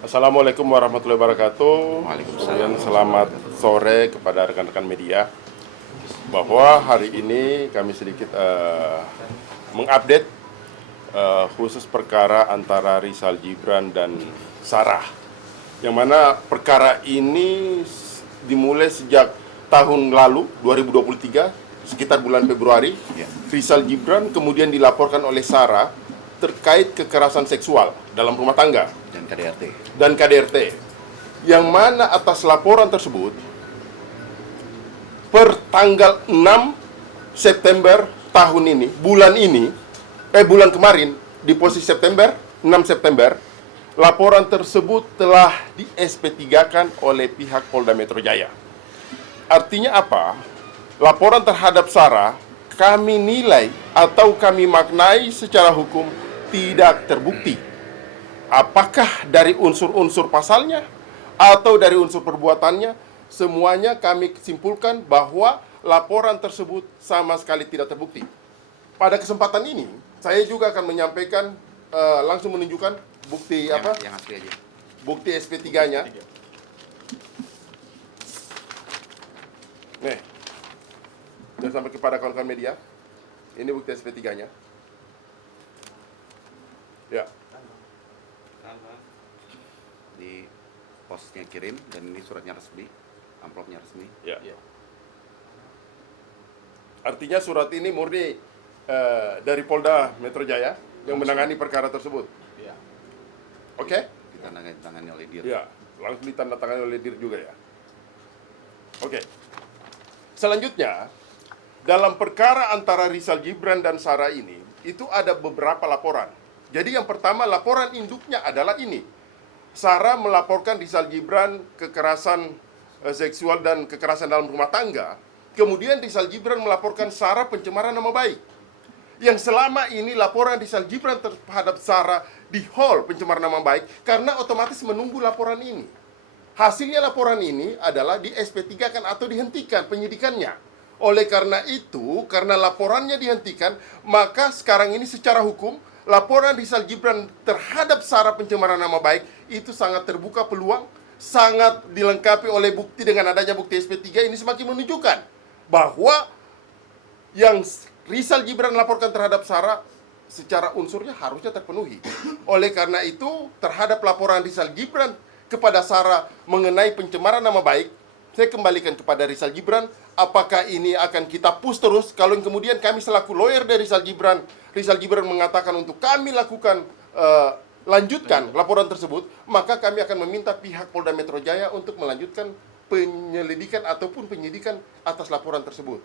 Assalamualaikum warahmatullahi wabarakatuh. Waalaikumsalam. Kemudian selamat sore kepada rekan-rekan media. Bahwa hari ini kami sedikit mengupdate khusus perkara antara Rizal Gibran dan Sarah. Yang mana perkara ini dimulai sejak tahun lalu 2023 sekitar bulan Februari. Ya. Rizal Gibran kemudian dilaporkan oleh Sarah terkait kekerasan seksual dalam rumah tangga Dan KDRT. yang mana atas laporan tersebut per tanggal 6 September tahun ini, bulan kemarin, di posisi September, 6 September, laporan tersebut telah di SP3-kan oleh pihak Polda Metro Jaya. Artinya apa? Laporan terhadap Sarah kami nilai atau kami maknai secara hukum tidak terbukti. Apakah dari unsur-unsur pasalnya atau dari unsur perbuatannya, semuanya kami simpulkan bahwa laporan tersebut sama sekali tidak terbukti. Pada kesempatan ini, saya juga akan menyampaikan, langsung menunjukkan bukti Yang asli aja. bukti SP3-nya. Nih, dan sampai kepada kawan-kawan media, ini bukti SP3-nya. Ya. Di posnya kirim dan ini suratnya resmi, amplopnya resmi. Ya. Artinya surat ini murni dari Polda Metro Jaya yang menangani perkara tersebut. Ya. Oke? Ditandatangani oleh Dir. Ya, langsung ditandatangani oleh Dir juga ya. Oke. Selanjutnya, dalam perkara antara Rizal Gibran dan Sarah ini, itu ada beberapa laporan. Jadi yang pertama, laporan induknya adalah ini. Sarah melaporkan Rizal Gibran kekerasan seksual dan kekerasan dalam rumah tangga. Kemudian Rizal Gibran melaporkan Sarah pencemaran nama baik. Yang selama ini laporan Rizal Gibran terhadap Sarah di hold pencemaran nama baik karena otomatis menunggu laporan ini. Hasilnya laporan ini adalah di SP3-kan atau dihentikan penyidikannya. Oleh karena itu, karena laporannya dihentikan, maka sekarang ini secara hukum laporan Rizal Gibran terhadap Sarah pencemaran nama baik itu sangat terbuka peluang, sangat dilengkapi oleh bukti. Dengan adanya bukti SP3 ini semakin menunjukkan bahwa yang Rizal Gibran laporkan terhadap Sarah secara unsurnya harusnya terpenuhi. Oleh karena itu, terhadap laporan Rizal Gibran kepada Sarah mengenai pencemaran nama baik, saya kembalikan kepada Rizal Gibran. Apakah ini akan kita push terus? Kalau kemudian kami selaku lawyer dari Rizal Gibran mengatakan untuk kami lakukan lanjutkan laporan tersebut, maka kami akan meminta pihak Polda Metro Jaya untuk melanjutkan penyelidikan ataupun penyidikan atas laporan tersebut.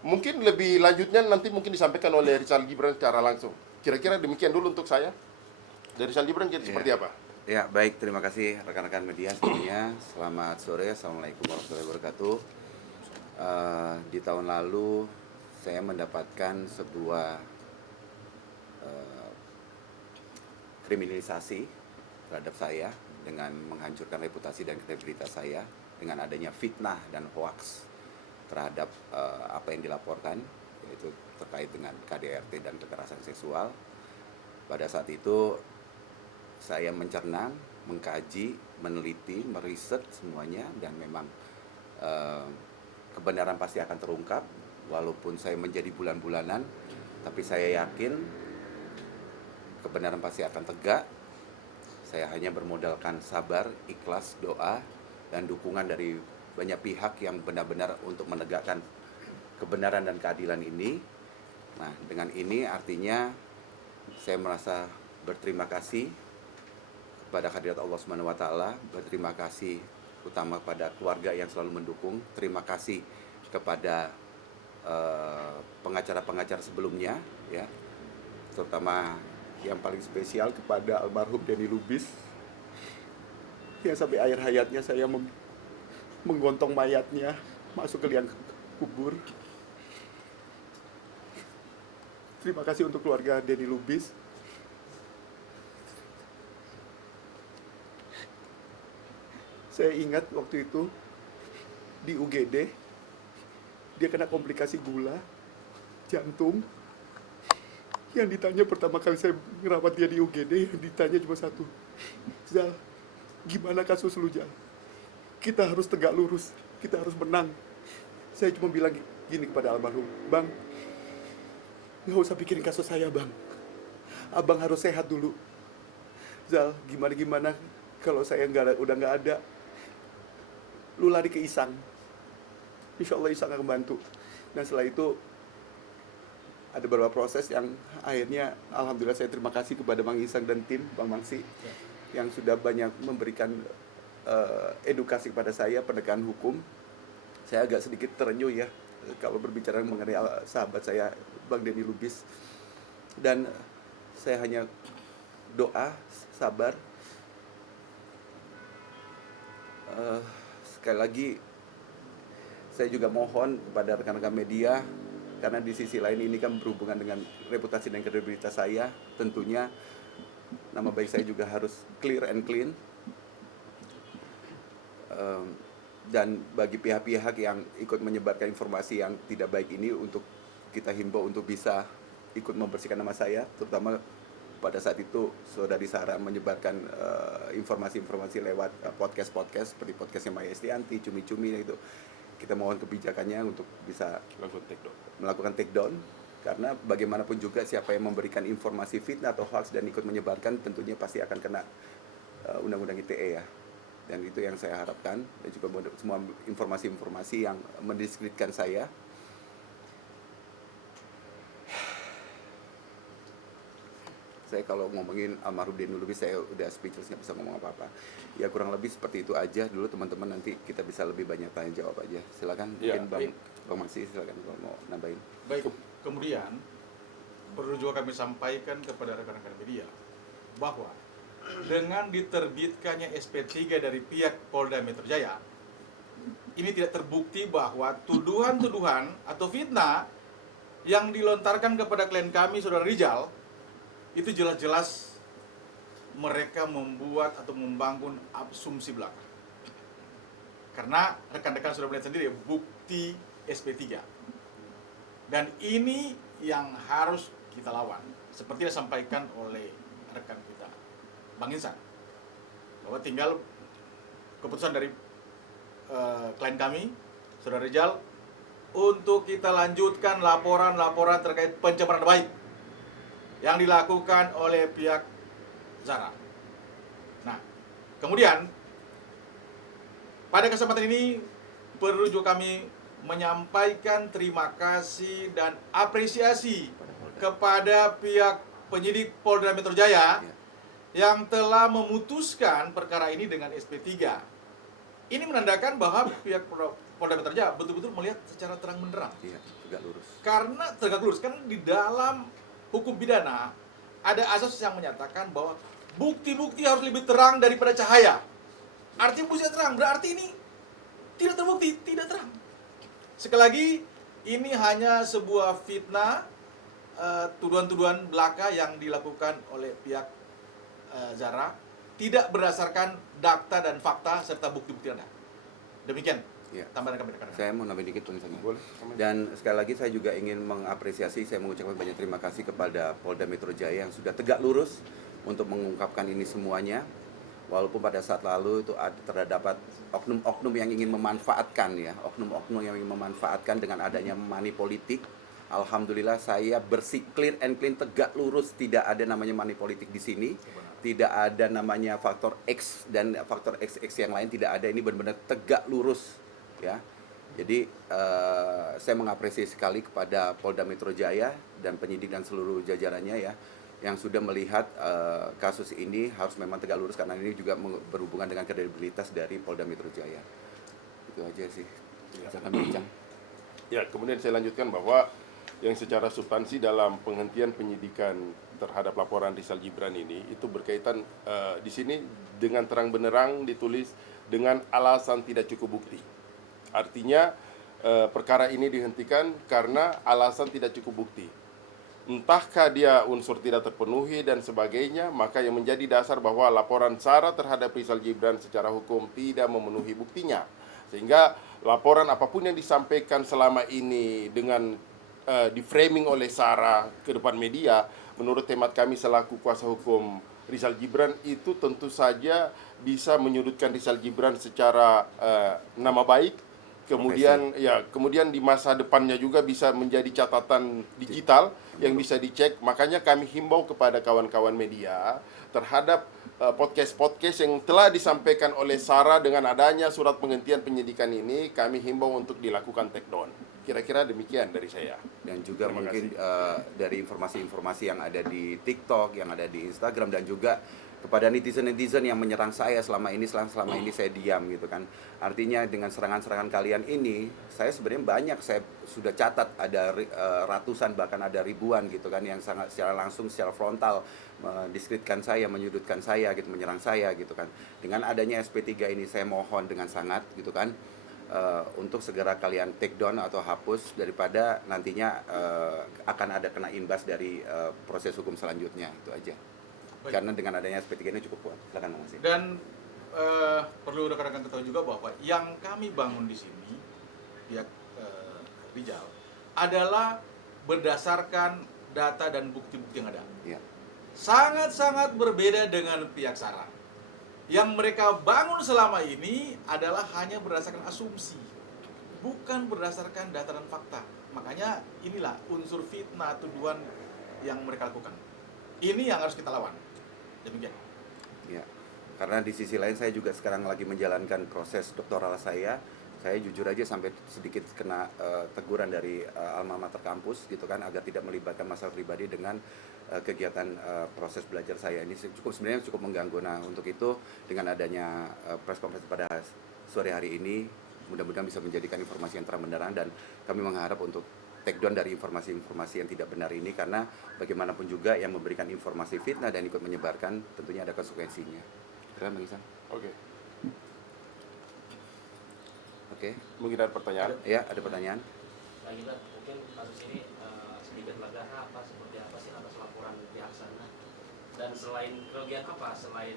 Mungkin lebih lanjutnya nanti mungkin disampaikan oleh Rizal Gibran secara langsung. Kira-kira demikian dulu untuk saya. Dari Rizal Gibran seperti apa? Ya, baik, terima kasih rekan-rekan media semuanya. Selamat sore, Assalamualaikum warahmatullahi wabarakatuh. Di tahun lalu saya mendapatkan sebuah kriminalisasi terhadap saya dengan menghancurkan reputasi dan kredibilitas saya dengan adanya fitnah dan hoaks terhadap apa yang dilaporkan, yaitu terkait dengan KDRT dan kekerasan seksual. Pada saat itu saya mencerna, mengkaji, meneliti, meriset semuanya, dan memang kebenaran pasti akan terungkap. Walaupun saya menjadi bulan-bulanan, tapi saya yakin kebenaran pasti akan tegak. Saya hanya bermodalkan sabar, ikhlas, doa, dan dukungan dari banyak pihak yang benar-benar untuk menegakkan kebenaran dan keadilan ini. Nah, dengan ini artinya saya merasa berterima kasih kepada hadirat Allah Subhanahu wa taala, berterima kasih utama kepada keluarga yang selalu mendukung, terima kasih kepada pengacara-pengacara sebelumnya ya. Terutama yang paling spesial kepada almarhum Denny Lubis yang sampai akhir hayatnya saya menggontong mayatnya masuk ke liang kubur. Terima kasih untuk keluarga Denny Lubis. Saya ingat waktu itu di UGD dia kena komplikasi gula, jantung. Yang ditanya pertama kali saya ngerawat dia di UGD, yang ditanya cuma satu, Zal, Gimana kasus lu, Jal? Kita harus tegak lurus, kita harus menang. Saya cuma bilang gini kepada almarhum, Bang, nggak usah pikirin kasus saya, Bang. Abang harus sehat dulu. Zal, gimana kalau saya udah nggak ada, lu lari ke Isang. Insya Allah Isang akan bantu. Dan setelah itu ada beberapa proses yang akhirnya alhamdulillah saya terima kasih kepada Bang Isang dan tim Bang Mangsi yang sudah banyak memberikan edukasi kepada saya penegakan hukum. Saya agak sedikit terenyuh ya kalau berbicara mengenai sahabat saya Bang Denny Lubis, dan saya hanya doa sabar. Sekali lagi saya juga mohon kepada rekan-rekan media, karena di sisi lain ini kan berhubungan dengan reputasi dan kredibilitas saya, tentunya nama baik saya juga harus clear and clean. Dan bagi pihak-pihak yang ikut menyebarkan informasi yang tidak baik ini, untuk kita himbau untuk bisa ikut membersihkan nama saya, terutama pada saat itu Saudari Sarah menyebarkan informasi-informasi lewat podcast-podcast seperti podcastnya Maya Estianti, Cumi-Cumi itu. Kita mohon kebijakannya untuk bisa melakukan take down, karena bagaimanapun juga siapa yang memberikan informasi fitnah atau hoax dan ikut menyebarkan tentunya pasti akan kena undang-undang ITE ya. Dan itu yang saya harapkan, dan juga semua informasi-informasi yang mendiskreditkan saya. Saya kalau ngomongin almarhum Denny Lubis saya udah speechless, nggak bisa ngomong apa-apa. Ya kurang lebih seperti itu aja dulu teman-teman, nanti kita bisa lebih banyak tanya jawab aja. Silakan Ya, mungkin Bang Maksi silakan kalau mau nambahin. Baik, kemudian perlu juga kami sampaikan kepada rekan-rekan media bahwa dengan diterbitkannya SP3 dari pihak Polda Metro Jaya, ini tidak terbukti bahwa tuduhan-tuduhan atau fitnah yang dilontarkan kepada klien kami, Saudara Rizal, itu jelas-jelas mereka membuat atau membangun asumsi belaka. Karena rekan-rekan sudah melihat sendiri bukti SP3. Dan ini yang harus kita lawan. Seperti yang disampaikan oleh rekan kita, Bang Insan, bahwa tinggal keputusan dari klien kami, Saudara Rizal, untuk kita lanjutkan laporan-laporan terkait pencemaran nama baik yang dilakukan oleh pihak Zara. Nah, kemudian pada kesempatan ini perlu juga kami menyampaikan terima kasih dan apresiasi kepada pihak penyidik Polda Metro Jaya yang telah memutuskan perkara ini dengan SP3. Ini menandakan bahwa pihak Polda Metro Jaya betul-betul melihat secara terang benderang. Iya, tegak lurus. Karena tegak lurus, kan di dalam hukum pidana ada asas yang menyatakan bahwa bukti-bukti harus lebih terang daripada cahaya. Artinya bukti terang, berarti ini tidak terbukti, tidak terang. Sekali lagi, ini hanya sebuah fitnah, tuduhan-tuduhan belaka yang dilakukan oleh pihak Zara, tidak berdasarkan data dan fakta serta bukti-bukti ada. Demikian. Ya. Tambahan kami rekan-rekan. Saya mau nambahin dikit tulisannya. Boleh. Dan sekali lagi saya juga ingin mengapresiasi, saya mengucapkan banyak terima kasih kepada Polda Metro Jaya yang sudah tegak lurus untuk mengungkapkan ini semuanya. Walaupun pada saat lalu itu terdapat oknum-oknum yang ingin memanfaatkan ya, oknum-oknum yang ingin memanfaatkan dengan adanya money politik. Alhamdulillah saya bersih, clear and clean, tegak lurus, tidak ada namanya money politik di sini. Tidak ada namanya faktor X dan faktor XX yang lain, tidak ada. Ini benar-benar tegak lurus ya. Jadi saya mengapresiasi sekali kepada Polda Metro Jaya dan penyidik dan seluruh jajarannya ya, yang sudah melihat kasus ini harus memang tegak lurus, karena ini juga berhubungan dengan kredibilitas dari Polda Metro Jaya. Itu aja sih. Silakan bincang. Ya, kemudian saya lanjutkan bahwa yang secara substansi dalam penghentian penyidikan terhadap laporan Rizal Gibran ini itu berkaitan di sini dengan terang benderang ditulis dengan alasan tidak cukup bukti. Artinya perkara ini dihentikan karena alasan tidak cukup bukti. Entahkah dia unsur tidak terpenuhi dan sebagainya, maka yang menjadi dasar bahwa laporan SARA terhadap Rizal Gibran secara hukum tidak memenuhi buktinya. Sehingga laporan apapun yang disampaikan selama ini dengan di framing oleh SARA ke depan media, menurut hemat kami selaku kuasa hukum Rizal Gibran itu tentu saja bisa menyudutkan Rizal Gibran secara nama baik, kemudian di masa depannya juga bisa menjadi catatan digital yang bisa dicek. Makanya kami himbau kepada kawan-kawan media terhadap podcast-podcast yang telah disampaikan oleh Sarah dengan adanya surat penghentian penyidikan ini, kami himbau untuk dilakukan take down. Kira-kira demikian dari saya. Dan juga Terima mungkin kasih. dari informasi-informasi yang ada di TikTok, yang ada di Instagram, dan juga kepada netizen-netizen yang menyerang saya selama ini saya diam gitu kan. Artinya dengan serangan-serangan kalian ini, saya sebenarnya banyak, saya sudah catat ada ratusan bahkan ada ribuan gitu kan, yang sangat secara langsung, secara frontal mendiskreditkan saya, menyudutkan saya gitu, menyerang saya gitu kan. Dengan adanya SP3 ini saya mohon dengan sangat gitu kan, untuk segera kalian take down atau hapus, daripada nantinya akan ada kena imbas dari proses hukum selanjutnya. Itu aja. Baik. Karena dengan adanya SP3 ini cukup kuat. Silakan Mas. Dan perlu rekan-rekan ketahui juga bahwa yang kami bangun di sini, pihak Rizal, adalah berdasarkan data dan bukti-bukti yang ada. Ya. Sangat-sangat berbeda dengan pihak Sarah. Yang mereka bangun selama ini adalah hanya berdasarkan asumsi, bukan berdasarkan data dan fakta. Makanya inilah unsur fitnah, tuduhan yang mereka lakukan. Ini yang harus kita lawan. Demikian. Ya. Karena di sisi lain saya juga sekarang lagi menjalankan proses doktoral saya. Saya jujur aja sampai sedikit kena teguran dari alma mater kampus gitu kan, agar tidak melibatkan masalah pribadi dengan kegiatan proses belajar saya ini. Sebenarnya cukup mengganggu. Nah, untuk itu dengan adanya press conference pada sore hari ini, mudah-mudahan bisa menjadikan informasi yang terang benderang, dan kami mengharap untuk take down dari informasi-informasi yang tidak benar ini, karena bagaimanapun juga yang memberikan informasi fitnah dan ikut menyebarkan tentunya ada konsekuensinya. Keren Bang Isan? Oke. Oke. Mungkin ada pertanyaan? Ya, ada pertanyaan? Pak Gibran, mungkin kasus ini sedikit lega apa seperti apa sih atas laporan pihak sana, dan selain kerugian apa selain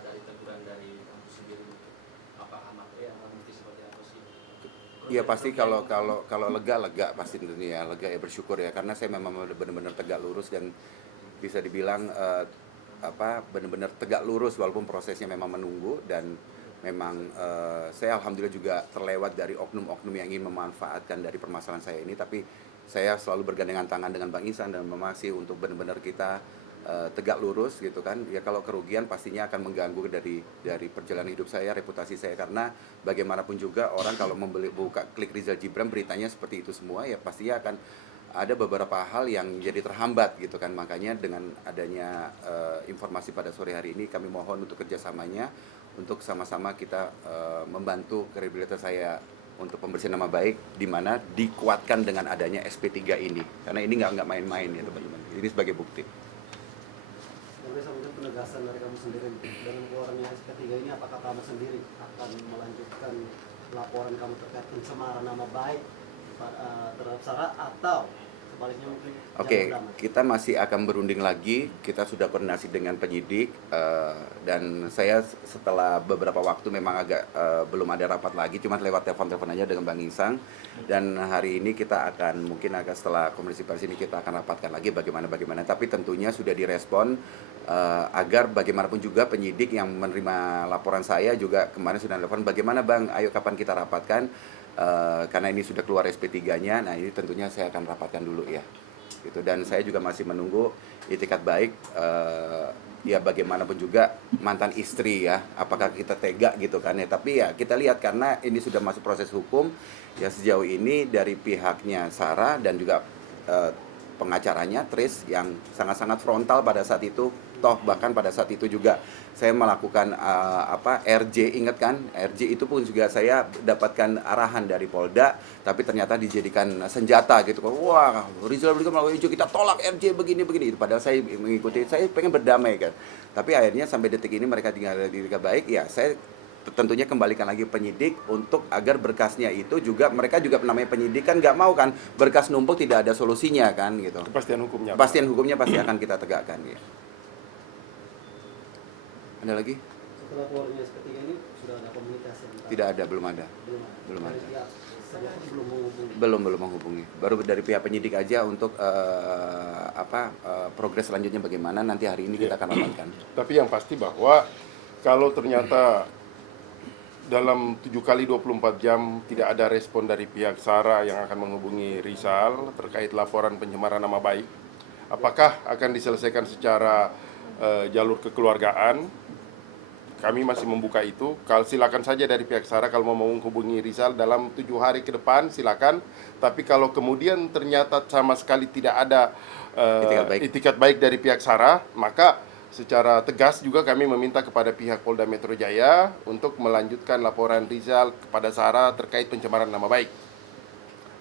dari teguran dari kampus sendiri, apa material bukti seperti apa sih? Iya pasti kalau lega pasti tentunya ya, lega ya, bersyukur ya, karena saya memang benar-benar tegak lurus dan bisa dibilang benar-benar tegak lurus walaupun prosesnya memang menunggu, dan memang saya alhamdulillah juga terlewat dari oknum-oknum yang ingin memanfaatkan dari permasalahan saya ini, tapi saya selalu bergandengan tangan dengan Bang Ihsan dan masih untuk benar-benar kita tegak lurus gitu kan. Ya kalau kerugian pastinya akan mengganggu dari perjalanan hidup saya, reputasi saya, karena bagaimanapun juga orang kalau buka klik Rizal Gibran beritanya seperti itu semua, ya pastinya akan ada beberapa hal yang jadi terhambat gitu kan. Makanya dengan adanya informasi pada sore hari ini, kami mohon untuk kerjasamanya, untuk sama-sama kita membantu kredibilitas saya untuk pembersihan nama baik, di mana dikuatkan dengan adanya SP3 ini, karena ini nggak main-main ya teman-teman. Ini sebagai bukti. Mungkin sampai penegasan dari kamu sendiri dengan keluarnya SP3 ini, apakah kamu sendiri akan melanjutkan laporan kamu terkait pencemaran nama baik terhadap Sarah, atau sebaliknya mungkin Oke, jalur damai? kita masih akan berunding lagi. Kita sudah koordinasi dengan penyidik, dan saya setelah beberapa waktu memang agak belum ada rapat lagi, cuma lewat telepon aja dengan Bang Insang. Dan hari ini kita akan setelah komisi pers ini kita akan rapatkan lagi bagaimana. Tapi tentunya sudah direspon agar bagaimanapun juga penyidik yang menerima laporan saya juga kemarin sudah telepon, bagaimana Bang, ayo kapan kita rapatkan. Karena ini sudah keluar SP3-nya, nah ini tentunya saya akan rapatkan dulu ya. Gitu. Dan saya juga masih menunggu itikat baik, ya bagaimanapun juga mantan istri ya, apakah kita tega gitu kan ya. Tapi ya kita lihat, karena ini sudah masuk proses hukum, ya sejauh ini dari pihaknya Sarah dan juga pengacaranya Tris yang sangat-sangat frontal pada saat itu. Toh bahkan pada saat itu juga saya melakukan RJ, ingat kan? RJ itu pun juga saya dapatkan arahan dari Polda, tapi ternyata dijadikan senjata gitu. Wah, Rizal melakukan kita tolak RJ begini. Itu padahal saya mengikuti, saya pengen berdamai kan. Tapi akhirnya sampai detik ini mereka tinggal di tiga baik, ya saya tentunya kembalikan lagi penyidik untuk agar berkasnya itu juga, mereka juga namanya penyidik kan nggak mau kan berkas numpuk tidak ada solusinya kan gitu. Kepastian hukumnya. Kepastian hukumnya pasti akan kita tegakkan ya. Ada lagi? Setelah keluarnya SP3 ini sudah ada komunikasi antara- Tidak ada, belum ada. Belum Dari ada. pihak saya belum menghubungi. Belum menghubungi. Baru dari pihak penyidik aja untuk progres selanjutnya bagaimana nanti hari ini kita akan amankan. Tapi yang pasti bahwa kalau ternyata dalam 7 kali 24 jam tidak ada respon dari pihak Sarah yang akan menghubungi Rizal terkait laporan pencemaran nama baik, apakah akan diselesaikan secara jalur kekeluargaan? Kami masih membuka itu. Kalau silakan saja dari pihak Sarah kalau mau menghubungi Rizal dalam 7 hari ke depan silakan. Tapi kalau kemudian ternyata sama sekali tidak ada itikat baik dari pihak Sarah, maka secara tegas juga kami meminta kepada pihak Polda Metro Jaya untuk melanjutkan laporan Rizal kepada Sarah terkait pencemaran nama baik.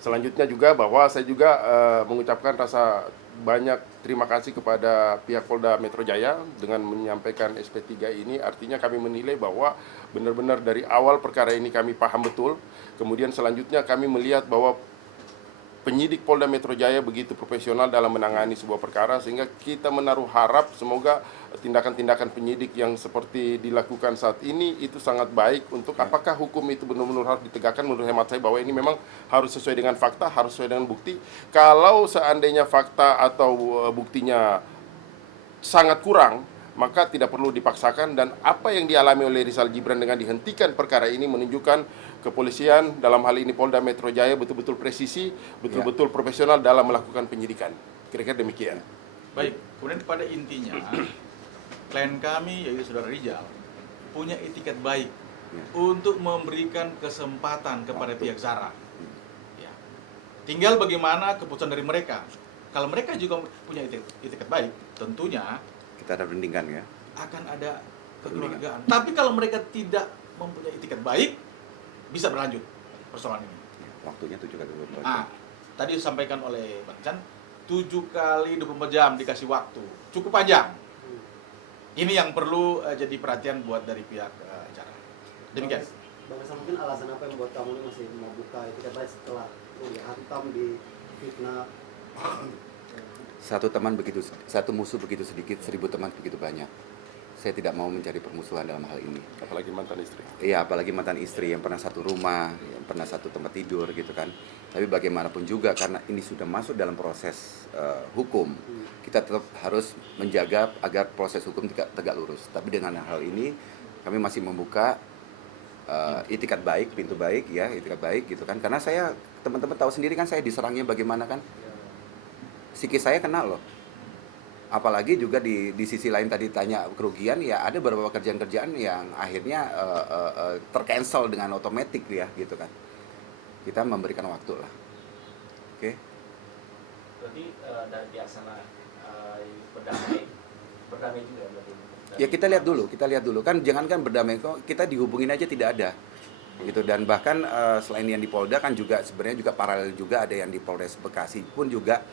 Selanjutnya juga bahwa saya juga mengucapkan rasa banyak terima kasih kepada pihak Polda Metro Jaya dengan menyampaikan SP3 ini. Artinya kami menilai bahwa benar-benar dari awal perkara ini kami paham betul. Kemudian selanjutnya kami melihat bahwa penyidik Polda Metro Jaya begitu profesional dalam menangani sebuah perkara, sehingga kita menaruh harap semoga tindakan-tindakan penyidik yang seperti dilakukan saat ini itu sangat baik untuk apakah hukum itu benar-benar harus ditegakkan. Menurut hemat saya bahwa ini memang harus sesuai dengan fakta, harus sesuai dengan bukti. Kalau seandainya fakta atau buktinya sangat kurang, maka tidak perlu dipaksakan, dan apa yang dialami oleh Rizal Gibran dengan dihentikan perkara ini menunjukkan kepolisian dalam hal ini Polda Metro Jaya betul-betul presisi, betul-betul profesional dalam melakukan penyidikan. Kira-kira demikian. Baik, kemudian pada intinya klien kami yaitu saudara Rizal punya etikat baik untuk memberikan kesempatan kepada pihak Zara. Ya. Tinggal bagaimana keputusan dari mereka. Kalau mereka juga punya etikat baik, tentunya Kita ada berundingkan ya. akan ada kekeluargaan. Tapi kalau mereka tidak mempunyai etikat baik, bisa berlanjut persoalan ini. Waktunya 7 kali 24 jam. Nah, tadi disampaikan oleh Bang Chan, 7 kali 24 jam dikasih waktu. Cukup panjang. Ini yang perlu jadi perhatian buat dari pihak Zara. Demikian. Bang Rizal, mungkin alasan apa yang membuat kamu ini masih mau buka etikat baik setelah dihantam di fitnah? Satu musuh begitu sedikit, 1000 teman begitu banyak. Saya tidak mau mencari permusuhan dalam hal ini. Apalagi mantan istri. Iya, apalagi mantan istri yang pernah satu rumah, yang pernah satu tempat tidur gitu kan. Tapi bagaimanapun juga karena ini sudah masuk dalam proses hukum, kita tetap harus menjaga agar proses hukum tegak lurus. Tapi dengan hal ini kami masih membuka itikat baik, pintu baik ya, itikat baik gitu kan. Karena saya teman-teman tahu sendiri kan saya diserangnya bagaimana kan. Psikis saya kena loh. Apalagi juga di sisi lain tadi tanya kerugian, ya ada beberapa kerjaan-kerjaan yang akhirnya tercancel dengan otomatis ya gitu kan. Kita memberikan waktu lah. Oke. Berarti dari pihak sana berdamai juga berarti. Ya kita lihat dulu kan, jangankan berdamai kok, kita dihubungin aja tidak ada gitu. Dan bahkan selain yang di Polda kan juga sebenarnya juga paralel juga ada yang di Polres Bekasi pun juga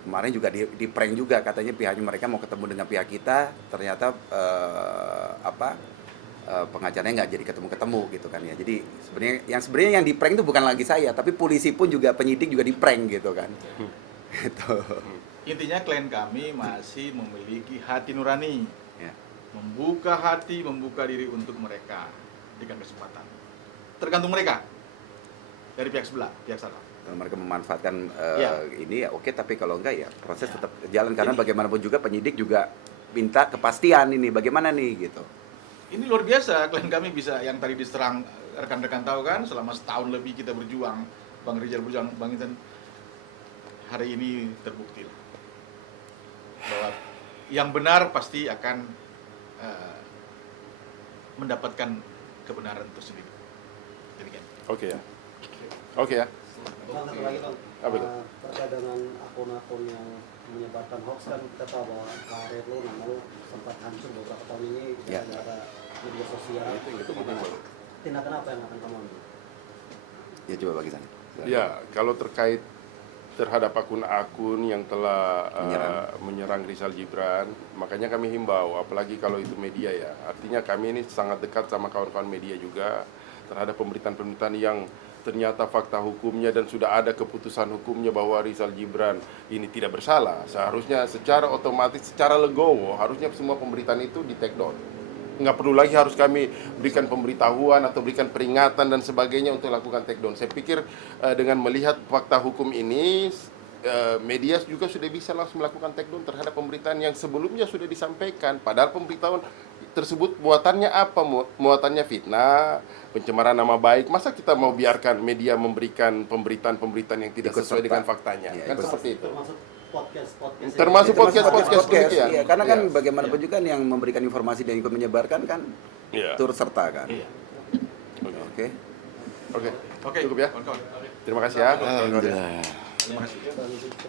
kemarin juga di prank juga, katanya pihaknya mereka mau ketemu dengan pihak kita, ternyata pengacaranya nggak jadi ketemu gitu kan ya. Jadi sebenarnya yang di prank itu bukan lagi saya, tapi polisi pun juga, penyidik juga di prank gitu kan. Gitu. Intinya klien kami masih memiliki hati nurani, Ya. membuka hati, membuka diri untuk mereka, berikan kesempatan. Tergantung mereka dari pihak sebelah, pihak sana. Kalau mereka memanfaatkan Ya. ini ya oke, tapi kalau enggak ya proses tetap jalan, karena bagaimanapun juga penyidik juga minta kepastian ini bagaimana nih gitu. Ini luar biasa, klien kami bisa yang tadi diserang rekan-rekan tahu kan, selama setahun lebih kita berjuang, Bang Rizal berjuang, Bang Intan, hari ini terbukti lah bahwa yang benar pasti akan mendapatkan kebenaran tersendiri. Demikian. Oke ya. Oke ya. Bang, satu lagi Bang, Apa itu? terkait dengan akun-akun yang menyebarkan hoax kan kita tahu bahwa karir lo, nama lo sempat hancur beberapa tahun ini Ya. gara-gara media sosial. Tindakan apa yang akan kamu ambil? Ya coba bagi saya. Ya, kalau terkait terhadap akun-akun yang telah menyerang Rizal Gibran, makanya kami himbau, apalagi kalau itu media ya. Artinya kami ini sangat dekat sama kawan-kawan media juga terhadap pemberitaan-pemberitaan yang ternyata fakta hukumnya dan sudah ada keputusan hukumnya bahwa Rizal Gibran ini tidak bersalah. Seharusnya secara otomatis, secara legowo, harusnya semua pemberitaan itu di take down. Nggak perlu lagi harus kami berikan pemberitahuan atau berikan peringatan dan sebagainya untuk lakukan take down. Saya pikir dengan melihat fakta hukum ini, media juga sudah bisa langsung melakukan take down terhadap pemberitaan yang sebelumnya sudah disampaikan. Padahal pemberitahuan tersebut muatannya apa? Muatannya fitnah, pencemaran nama baik. Masa kita mau biarkan media memberikan pemberitaan-pemberitaan yang tidak Ikut sesuai serta. dengan faktanya? Iya, Kan ikut seperti itu. Termasuk podcast Termasuk Iya, karena kan Iya. bagaimanapun juga yang memberikan informasi dan ikut menyebarkan kan Iya. turut serta kan. Iya. Oke. Oke. Oke, Cukup ya. kawan-kawan. Terima kasih ya. Alhamdulillah. Terima kasih.